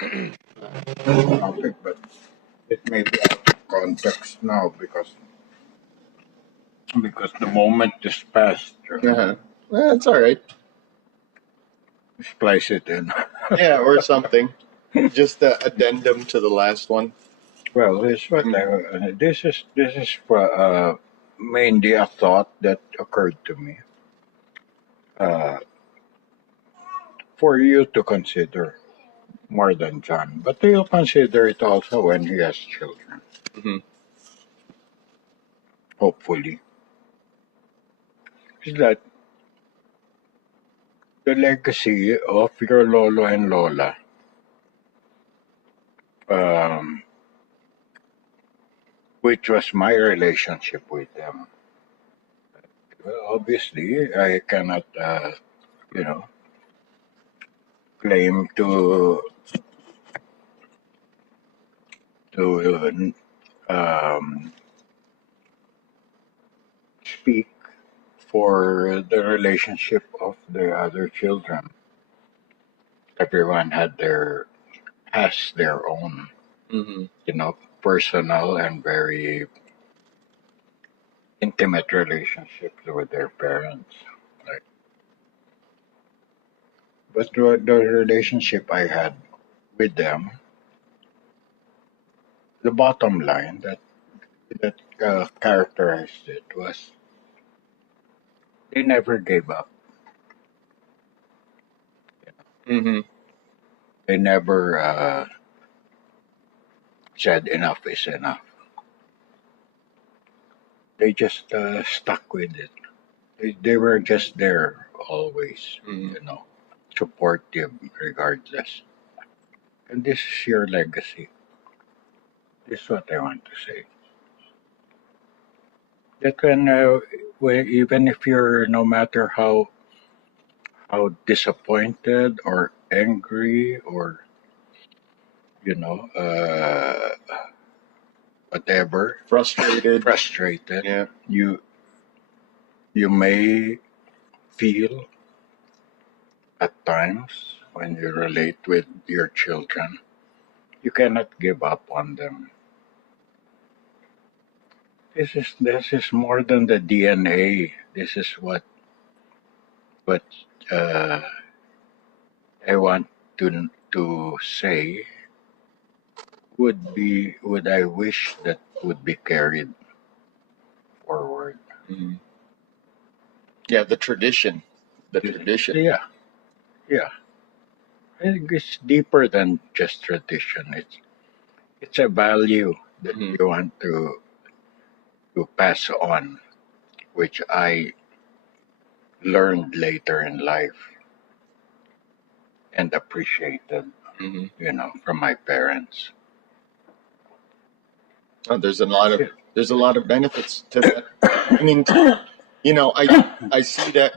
topic, but it may be out of context now because the moment is past. Uh-huh. Well, it's all right. Splice it in. Yeah, or something. Just the addendum to the last one. Well, this is mainly a thought that occurred to me uh, for you to consider more than John, but you'll consider it also when he has children. Hmm. Hopefully, is that the legacy of your lolo and lola, um, which was my relationship with them. Well, obviously, I cannot, you know, claim to speak for the relationship of the other children. Everyone has their own, Hmm. personal and very intimate relationships with their parents. Like, but the relationship I had with them, the bottom line that characterized it was they never gave up. Hmm. They never said enough is enough. They just stuck with it. They were just there always, Hmm. supportive regardless. And this is your legacy. This is what I want to say. That when even if you're no matter how disappointed or angry or you know uh, whatever Frustrated. frustrated Yeah. you may feel at times when you relate with your children, you cannot give up on them. This is more than the DNA. This is what uh, I want to say would I wish that would be carried forward. Hmm. Yeah, the tradition. The tradition. Yeah, yeah. I think it's deeper than just tradition. It's a value that Hmm. you want to pass on, which I learned later in life and appreciated, Hmm. from my parents. Oh, there's a lot of benefits to that. I mean, I see that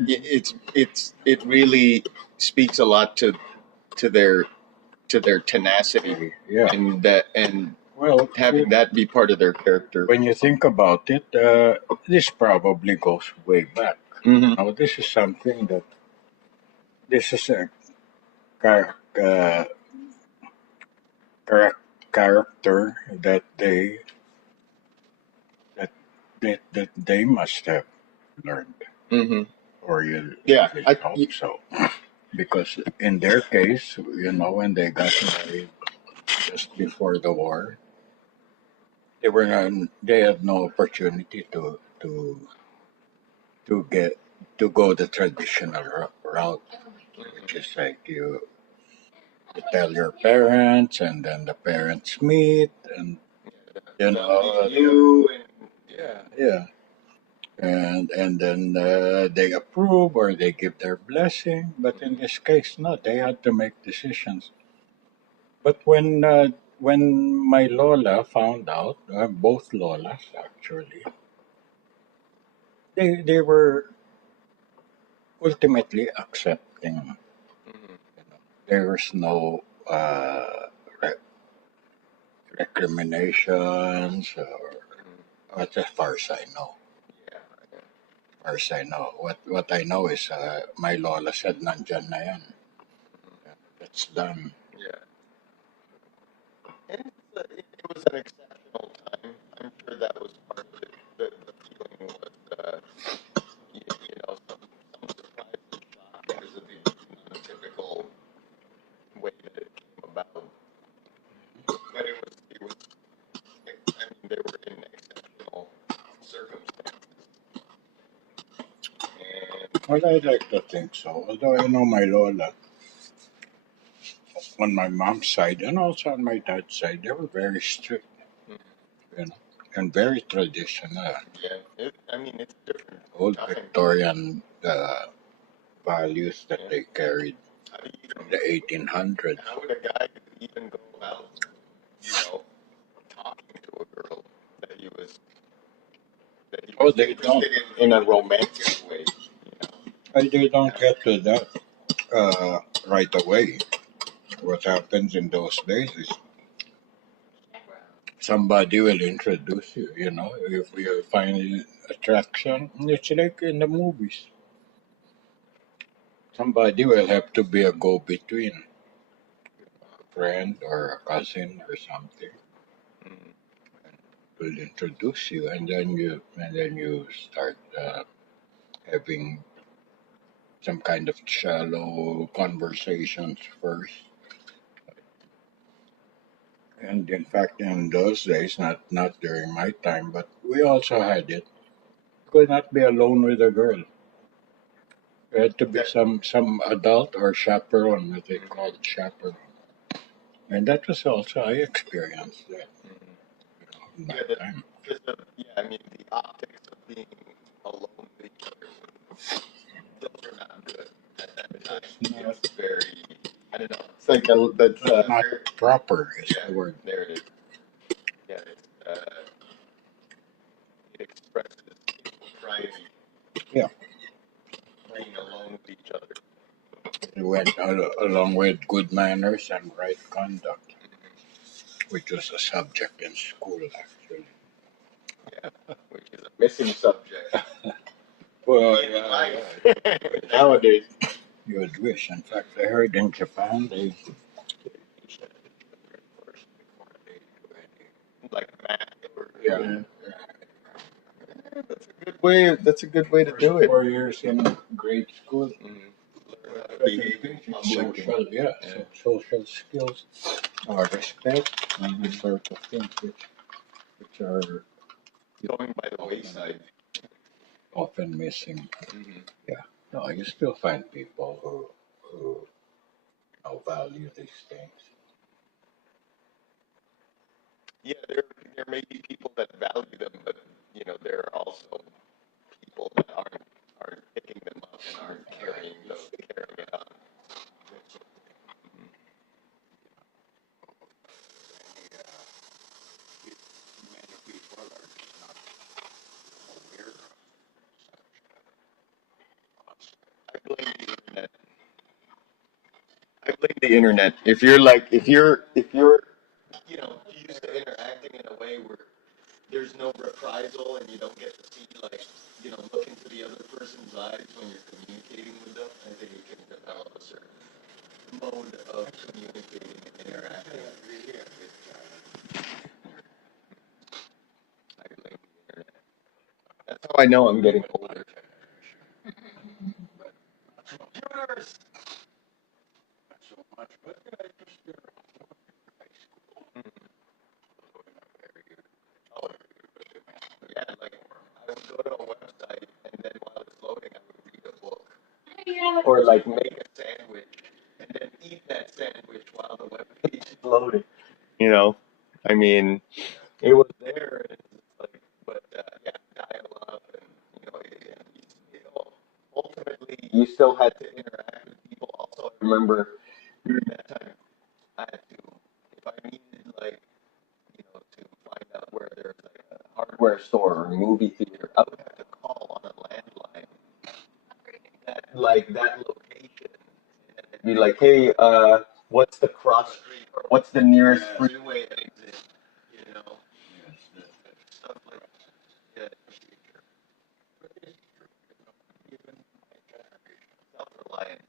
it really speaks a lot to their tenacity Yeah. and Well, having that be part of their character. when you think about it, this probably goes way back. Hmm. This is something that this is a char- uh, character that they must have learned, Hmm. or you Yeah, really hope so. Because in their case, when they got married just before the war, they had no opportunity to to go the traditional route, which is like you tell your parents, and then the parents meet, and you yeah, yeah, and then they approve or they give their blessing. But in this case, no, they had to make decisions. But when my Lola found out, both Lolas actually, they were ultimately accepting. There was no re- recriminations, or as far as I know. As far as I know, what I know is my Lola said, "Nandyan na yan. That's done." an exceptional time. I'm sure that was part of it. The feeling was, you know, some surprise and shock because of the non-typical way that it came about. But it was. I mean, they were in exceptional circumstances. And Well, I like to think so. Although I know my Lola, on my mom's side and also on my dad's side, they were very strict, you know, and very traditional. yeah, I mean, it's a different Old time. Victorian values that Yeah. they carried How do you in even, the 1800s. how would a guy even go about, you know, talking to a girl that he was Oh, they don't. interested in a romantic way, you know? They don't get to that right away. What happens in those days is somebody will introduce you, you know, if you find attraction. It's like in the movies. Somebody will have to be a go-between, a friend or a cousin or something, Mm. will introduce you, and then you start having some kind of shallow conversations first. And in fact, in those days, not during my time, but we also had it. You could not be alone with a girl. There had to be some adult or chaperone, what they called chaperone. And that was also I experienced that in my Yeah, time. because I mean, the optics of being alone with each other, those are not good at that time. Not, It's very, I don't know. It's like that's not proper is yeah, the word. there it is. Yeah, it expresses impropriety. Yeah. Being alone with each other. It went along with good manners and right conduct, which was a subject in school actually. Yeah, which is a missing subject Well, in yeah, life yeah. nowadays. You would wish. In fact, I heard in Japan they teach that first before they do any. Like math or Yeah. That's a good way. That's a good way to First do it. 4 years in grade school, Mm-hmm. Learn how to behave in public. social, yeah, Yeah. so social skills, respect, and this sort of things, which are Going by the wayside. often missing. Mm-hmm. Yeah, no, you still find people who value these things. Yeah, there may be people that value them, but you know there are also people that aren't picking them up and aren't carrying it on. Many people are just not aware of such I blame the internet. I blame the internet. If you're you know used to interacting in a way where there's no reprisal and you don't get to see like you know look into the other person's eyes when you're communicating with them, I think you can develop a certain mode of communicating and interacting. I blame the internet. That's how I know I'm getting older. Computers. not so much, but yeah, just high school. Mm-hmm. Oh, yeah, like I would go to a website and then while it's loading, I would read a book or like make a sandwich and then eat that sandwich while the web page is loading. You know, I mean, it was there, and it's just like, but yeah, dial up, and you know, ultimately, you still had to interact with people. Also, I remember during that time, I had to, if I needed like, you know, to find out where there's like a hardware store or a movie theater, I would have to call on a landline that location, and it'd be like, hey, what's the cross street or what's the nearest freeway exit? You know, stuff like that. Even self-reliance.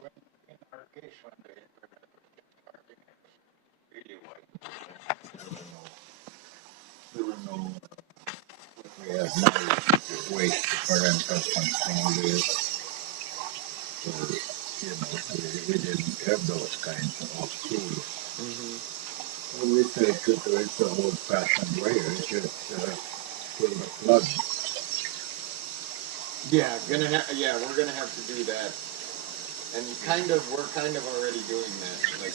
When, in our case, when the internet was starting, Really white. There were no, we have now ways to parental control it, or, we didn't have those kinds of tools. Mm-hmm. Well, we take it the old-fashioned way. We just pull the plug. Yeah, we're gonna have to do that. And we're kind of already doing that. Like,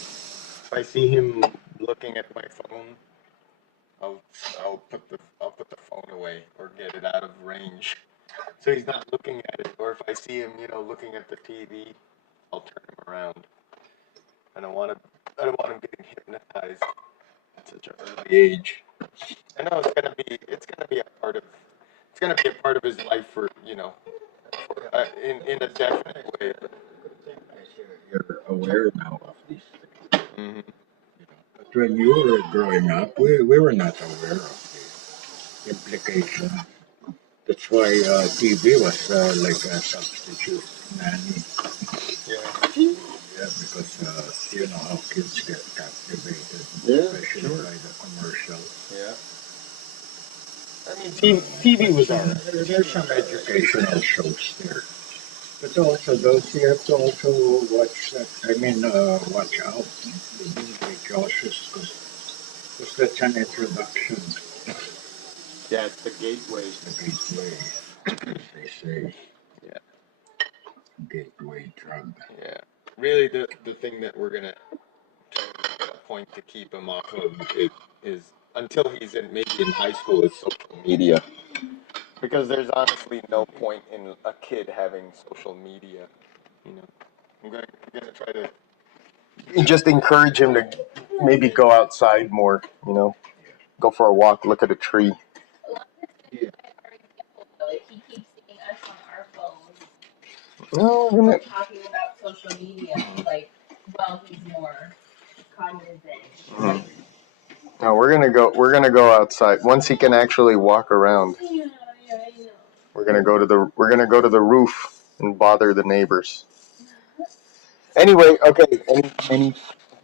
if I see him looking at my phone, I'll I'll put the phone away or get it out of range, so he's not looking at it. Or if I see him, looking at the TV, I'll turn him around. I don't want him getting hypnotized at such an early age. I know it's gonna be a part of his life for in a definite way. But, You're aware now of these things. hmm But when you were growing up, we were not aware of the implications. That's why TV was like a substitute nanny. Yeah. Yeah, because you know how kids get captivated, Yeah, especially sure. by the commercials. Yeah. I mean, TV was alright. There's some educational shows there. But also, those you have to also watch that. I mean, watch out. Be cautious because that's an introduction. Yeah, it's the gateway. The gateway, as they say, Yeah. gateway drug. Yeah. Really, the thing that we're gonna try to make it a point to keep him off of it is until he's maybe in high school is social media. Because there's honestly no point in a kid having social media. You know, I'm gonna try to just encourage him to maybe go outside more. Go for a walk, look at a tree. Yeah. No, isn't it? Talking about social media, like, well, he's more cognizant. Mhm. No, we're gonna go. We're gonna go outside once he can actually walk around. Yeah, I know. We're gonna go to the. We're gonna go to the roof and bother the neighbors. Anyway, okay. Any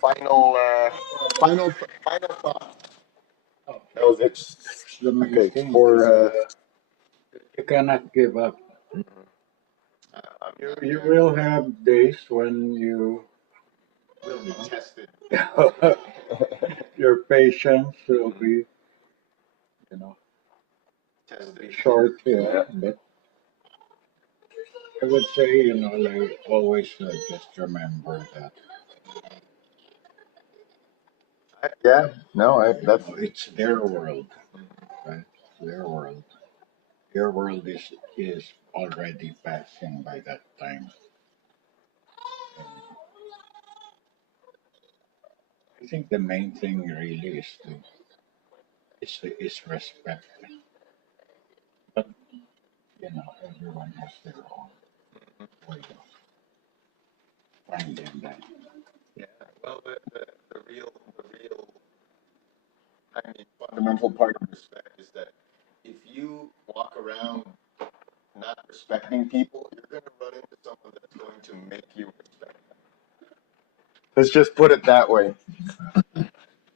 final final thought? Oh, That was it. that's the main Okay. thing. For You cannot give up. I'm You will have days when you will be tested. your patience will be, you know, Tested. short. Yeah, but I would say, like always, just remember that Yeah. No, that's. it's their world, right? It's their world. Your world is already passing by that time. And I think the main thing really is respect. But everyone has their own way of finding that. Yeah. Well, the real, I mean, fundamental part of respect is that if you walk around not respecting people, you're going to run into someone that's going to make you respect them. Let's just put it that way.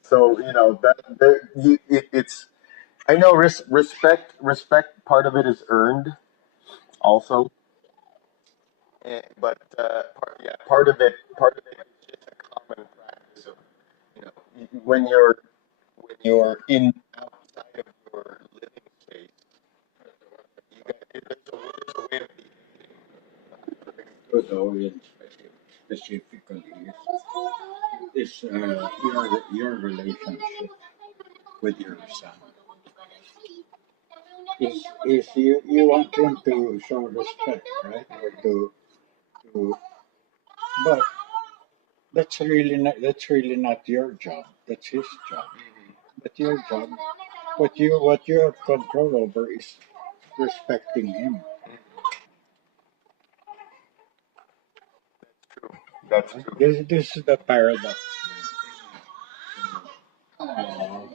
So it's. I know respect. Part of it is earned, also. But part of it is just a common practice of when you're in outside of your living space. There's a way of So though, specifically is your relationship with your son. Is you want him to show respect, right? Or to but that's really not your job. That's his job. But your job, what you have control over is respecting him. That's true. This is the paradox. Oh,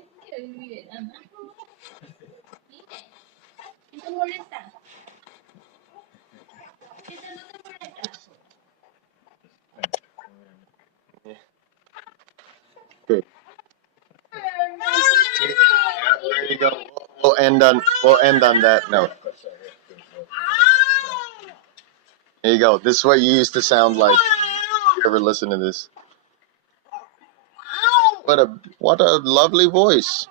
Yeah. Good. go. We'll end on that note. There you go. This is what you used to sound like. If you ever listen to this? What a lovely voice.